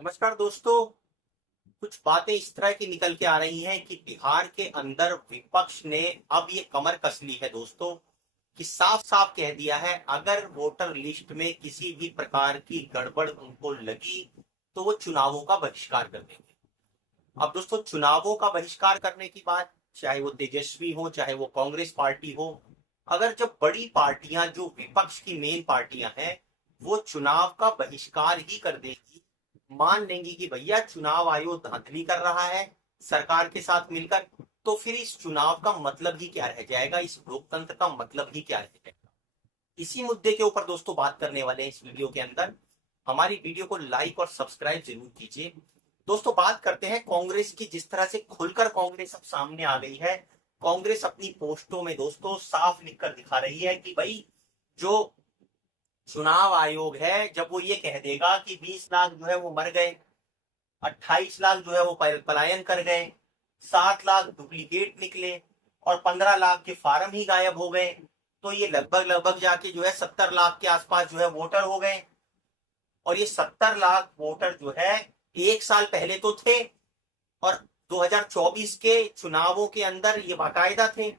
नमस्कार दोस्तों। कुछ बातें इस तरह की निकल के आ रही हैं कि बिहार के अंदर विपक्ष ने अब ये कमर कस ली है दोस्तों, कि साफ साफ कह दिया है अगर वोटर लिस्ट में किसी भी प्रकार की गड़बड़ उनको लगी तो वो चुनावों का बहिष्कार कर देंगे। अब दोस्तों, चुनावों का बहिष्कार करने की बात, चाहे वो तेजस्वी हो चाहे वो कांग्रेस पार्टी हो, अगर जब बड़ी पार्टियां जो विपक्ष की मेन पार्टियां हैं वो चुनाव का बहिष्कार ही कर देगी, मान लेंगी कि भैया चुनाव आयोग धांधली कर रहा है सरकार के साथ मिलकर, तो फिर इस चुनाव का मतलब ही क्या रह जाएगा, इस लोकतंत्र का मतलब ही क्या रह जाएगा। इसी मुद्दे के ऊपर दोस्तों बात करने वाले हैं इस वीडियो के अंदर। हमारी वीडियो को लाइक और सब्सक्राइब जरूर कीजिए। दोस्तों, बात करते हैं कांग्रेस की। जिस तरह से खुलकर कांग्रेस अब सामने आ गई है, कांग्रेस अपनी पोस्टों में दोस्तों साफ लिखकर दिखा रही है कि भाई जो चुनाव आयोग है, जब वो ये कह देगा कि 20 लाख जो है वो मर गए, 28 लाख जो है वो पलायन कर गए, 7 लाख डुप्लीकेट निकले और 15 लाख के फार्म ही गायब हो गए, तो ये लगभग लगभग जाके जो है 70 लाख के आसपास जो है वोटर हो गए। और ये 70 लाख वोटर जो है एक साल पहले तो थे और 2024 के चुनावों के अंदर ये बाकायदा थे,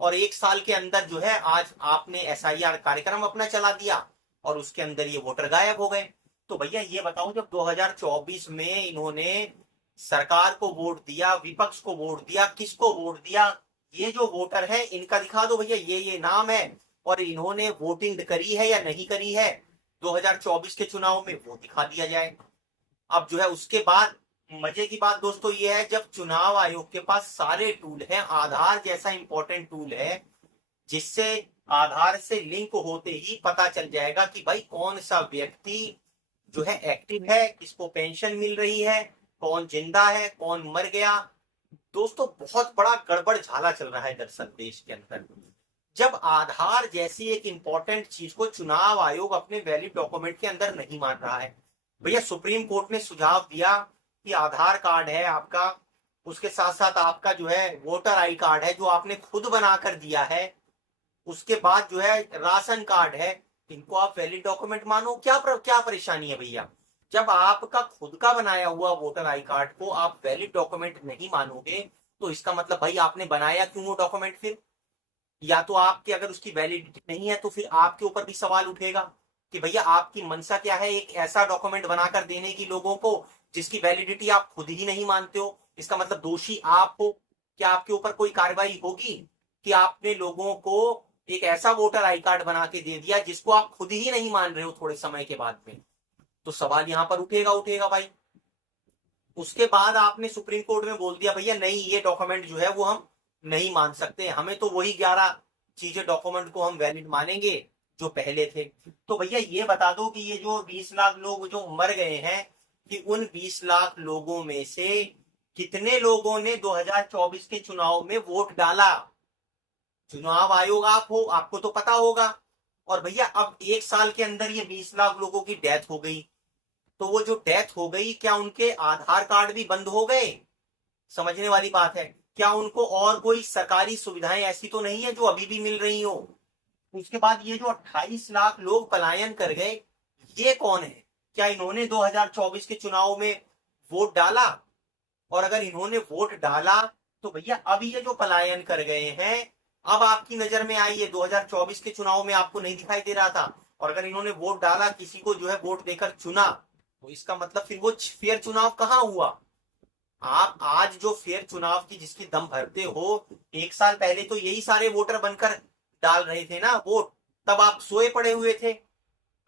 और एक साल के अंदर जो है आज आपने एसआईआर कार्यक्रम अपना चला दिया और उसके अंदर ये वोटर गायब हो गए। तो भैया ये बताओ, जब 2024 में इन्होंने सरकार को वोट दिया, विपक्ष को वोट दिया, किसको वोट दिया, ये जो वोटर है इनका दिखा दो भैया, ये नाम है और इन्होंने वोटिंग करी है या नहीं करी है 2024 के चुनाव में, वो दिखा दिया जाए। अब जो है उसके बाद मजे की बात दोस्तों ये है, जब चुनाव आयोग के पास सारे टूल हैं, आधार जैसा इंपॉर्टेंट टूल है जिससे आधार से लिंक होते ही पता चल जाएगा कि भाई कौन सा व्यक्ति जो है एक्टिव है, किसको पेंशन मिल रही है, कौन जिंदा है, कौन मर गया। दोस्तों, बहुत बड़ा गड़बड़ झाला चल रहा है दरअसल देश के अंदर। जब आधार जैसी एक इंपॉर्टेंट चीज को चुनाव आयोग अपने वैलिड डॉक्यूमेंट के अंदर नहीं मान रहा है, भैया सुप्रीम कोर्ट ने सुझाव दिया कि आधार कार्ड है आपका, उसके साथ साथ आपका जो है वोटर आई कार्ड है जो आपने खुद बनाकर दिया है, उसके बाद जो है राशन कार्ड है, इनको आप वैलिड डॉक्यूमेंट मानो। क्या परेशानी है भैया? जब आपका खुद का बनाया हुआ वोटर आई कार्ड को आप वैलिड डॉक्यूमेंट नहीं मानोगे तो इसका मतलब भाई आपने बनाया क्यों वो डॉक्यूमेंट फिर? या तो आपके अगर उसकी वैलिडिटी नहीं है तो फिर आपके ऊपर भी सवाल उठेगा कि भैया आपकी मंशा क्या है एक ऐसा डॉक्यूमेंट बनाकर देने की लोगों को जिसकी वैलिडिटी आप खुद ही नहीं मानते हो। इसका मतलब दोषी आप हो। क्या आपके ऊपर कोई कार्रवाई होगी कि आपने लोगों को एक ऐसा वोटर आई कार्ड बना के दे दिया जिसको आप खुद ही नहीं मान रहे हो थोड़े समय के बाद में? तो सवाल यहां पर उठेगा उठेगा भाई। उसके बाद आपने सुप्रीम कोर्ट में बोल दिया भैया नहीं, ये डॉक्यूमेंट जो है वो हम नहीं मान सकते, हमें तो वही 11 चीजें डॉक्यूमेंट को हम वैलिड मानेंगे जो पहले थे। तो भैया ये बता दो कि ये जो 20 लाख लोग जो मर गए हैं, कि उन 20 लाख लोगों में से कितने लोगों ने 2024 के चुनाव में वोट डाला? चुनाव आयोग आप हो, आपको तो पता होगा। और भैया अब एक साल के अंदर ये 20 लाख लोगों की डेथ हो गई, तो वो जो डेथ हो गई क्या उनके आधार कार्ड भी बंद हो गए? समझने वाली बात है। क्या उनको और कोई सरकारी सुविधाएं ऐसी तो नहीं है जो अभी भी मिल रही हो? उसके बाद ये जो 28 लाख लोग पलायन कर गए, ये कौन है? क्या इन्होंने 2024 के चुनाव में वोट डाला? और अगर इन्होंने वोट डाला तो भैया अब ये जो पलायन कर गए हैं अब आपकी नजर में आई है, 2024 के चुनाव में आपको नहीं दिखाई दे रहा था। और अगर इन्होंने वोट डाला, किसी को जो है वोट देकर चुना, तो इसका मतलब फिर वो फेयर चुनाव कहां हुआ? आप आज जो फेयर चुनाव की जिसकी दम भरते हो, एक साल पहले तो यही सारे वोटर बनकर डाल रहे थे ना वोट, तब आप सोए पड़े हुए थे।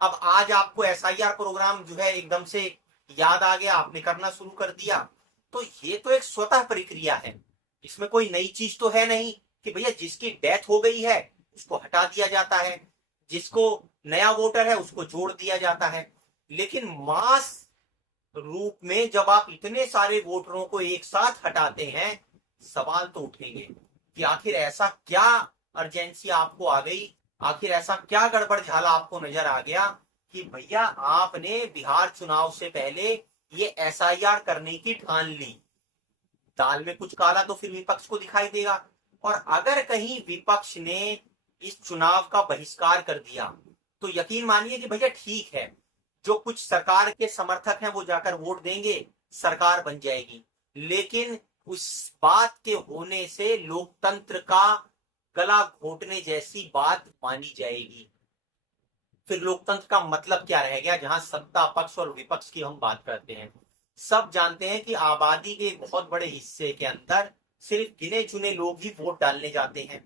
अब आज आपको एसआईआर प्रोग्राम जो है एकदम से याद आ गया, आपने करना शुरू कर दिया। तो ये तो एक स्वतः प्रक्रिया है, इसमें कोई नई चीज तो है नहीं कि भैया जिसकी डेथ हो गई है उसको हटा दिया जाता है, जिसको नया वोटर है उसको जोड़ दिया जाता है। लेकिन मास रूप में जब आप इतने सारे वोटरों को एक साथ हटाते हैं, सवाल तो उठेंगे कि आखिर ऐसा क्या अर्जेंसी आपको आ गई, आखिर ऐसा क्या गड़बड़ झाला आपको नजर आ गया कि भैया आपने बिहार चुनाव से पहले ये एसआईआर करने की ठान ली। दाल में कुछ काला तो फिर विपक्ष को दिखाई देगा। और अगर कहीं विपक्ष ने इस चुनाव का बहिष्कार कर दिया तो यकीन मानिए कि भैया ठीक है, जो कुछ सरकार के समर्थक हैं वो जाकर वोट देंगे, सरकार बन जाएगी। लेकिन उस बात के होने से लोकतंत्र का गला घोटने जैसी बात मानी जाएगी। फिर लोकतंत्र का मतलब क्या रह गया, जहां सत्ता पक्ष और विपक्ष की हम बात करते हैं। सब जानते हैं कि आबादी के बहुत बड़े हिस्से के अंदर सिर्फ गिने चुने लोग ही वोट डालने जाते हैं।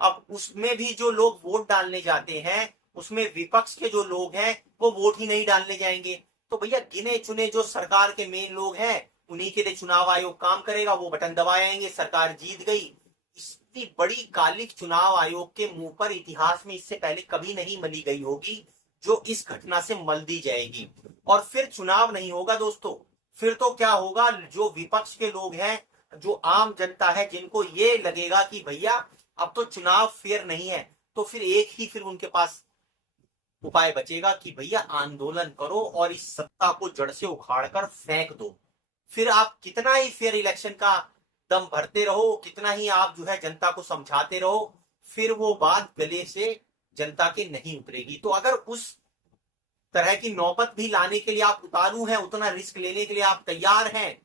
अब उसमें भी जो लोग वोट डालने जाते हैं उसमें विपक्ष के जो लोग हैं वो वोट ही नहीं डालने जाएंगे। तो भैया गिने चुने जो सरकार के मेन लोग हैं उन्हीं के लिए चुनाव आयोग काम करेगा, वो बटन दबाएंगे, सरकार जीत गई। इतनी बड़ी कालिक चुनाव आयोग के मुंह पर इतिहास में इससे पहले कभी नहीं मली गई होगी, जो इस घटना से मल दी जाएगी। और फिर चुनाव नहीं होगा दोस्तों, फिर तो क्या होगा, जो विपक्ष के लोग हैं, जो आम जनता है, जिनको ये लगेगा कि भैया अब तो चुनाव फेयर नहीं है, तो फिर एक ही फिर उनके पास उपाय बचेगा कि भैया आंदोलन करो और इस सत्ता को जड़ से उखाड़ कर फेंक दो। फिर आप कितना ही फेयर इलेक्शन का दम भरते रहो, कितना ही आप जो है जनता को समझाते रहो, फिर वो बात गले से जनता के नहीं उतरेगी। तो अगर उस तरह की नौबत भी लाने के लिए आप उतारू हैं, उतना रिस्क लेने के लिए आप तैयार हैं,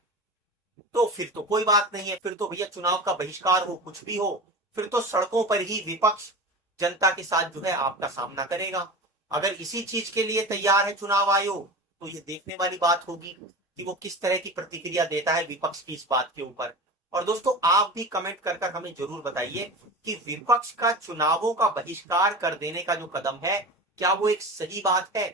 तो फिर तो कोई बात नहीं है। फिर तो भैया चुनाव का बहिष्कार हो, कुछ भी हो, फिर तो सड़कों पर ही विपक्ष जनता के साथ जो है आपका सामना करेगा। अगर इसी चीज के लिए तैयार है चुनाव आयोग, तो ये देखने वाली बात होगी कि वो किस तरह की प्रतिक्रिया देता है विपक्ष की इस बात के ऊपर। और दोस्तों आप भी कमेंट कर कर हमें जरूर बताइए कि विपक्ष का चुनावों का बहिष्कार कर देने का जो कदम है, क्या वो एक सही बात है